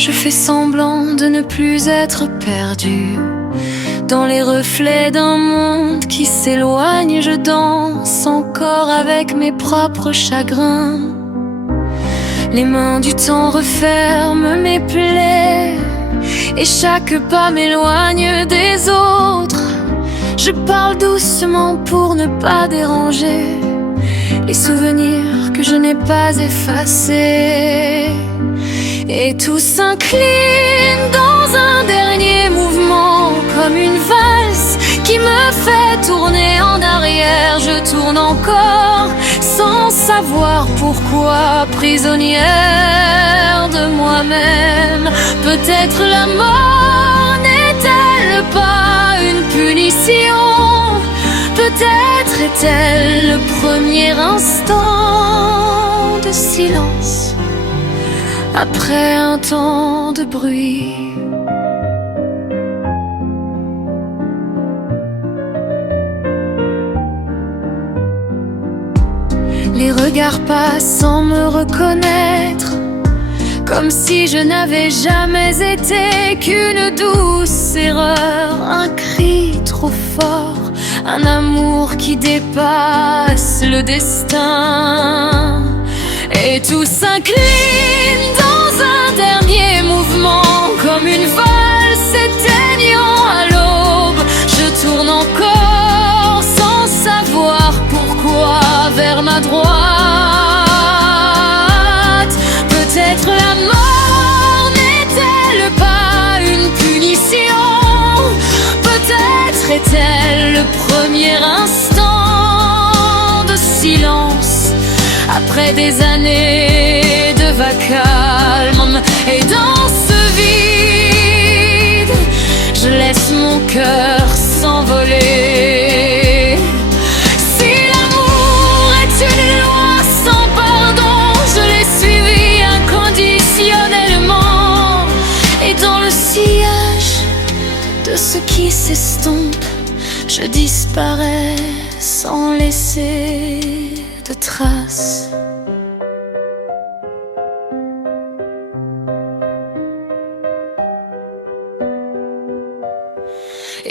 je fais semblant de ne plus être perdu. Dans les reflets d'un monde qui s'éloigne, je danse encore avec mes propres chagrins. Les mains du temps referment mes plaies, et chaque pas m'éloigne des autres. Je parle doucement pour ne pas déranger les souvenirs que je n'ai pas effacés. Et tout s'incline dans un dernier mouvement, comme une valse qui me fait tourner en arrière. Je tourne encore sans savoir pourquoi, prisonnière de moi-même. Peut-être la mort n'est-elle pas une punition? Peut-être est-elle le premier instant de silence après un temps de bruit. Les regards passent sans me reconnaître, comme si je n'avais jamais été qu'une douce erreur. Un cri trop fort, un amour qui dépasse le destin. Et tout s'incline dans un dernier mouvement, comme une valse s'éteignant à l'aube. Je tourne encore sans savoir pourquoi vers ma droite. Peut-être la mort n'est-elle pas une punition? Peut-être est-elle le premier instant de silence après des années de vacarme. Et dans ce vide, je laisse mon cœur s'envoler. Si l'amour est une loi sans pardon, je l'ai suivi inconditionnellement. Et dans le sillage de ce qui s'estompe, je disparais sans laisser de traces.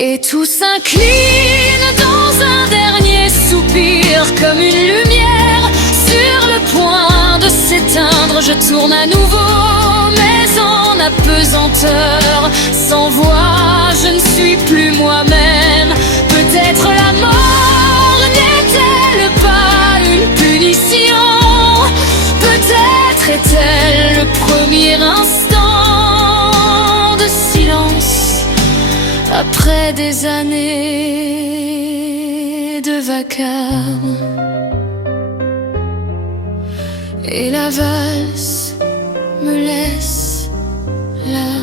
Et tout s'incline dans un dernier soupir, comme une lumière sur le point de s'éteindre. Je tourne à nouveau, mais en apesanteur. Sans voix, je ne suis plus moi-même. Peut-être la mort n'est-elle pas une punition? Peut-être est-elle le premier instant de silence après des années de vacarme. Et la valse me laisse là.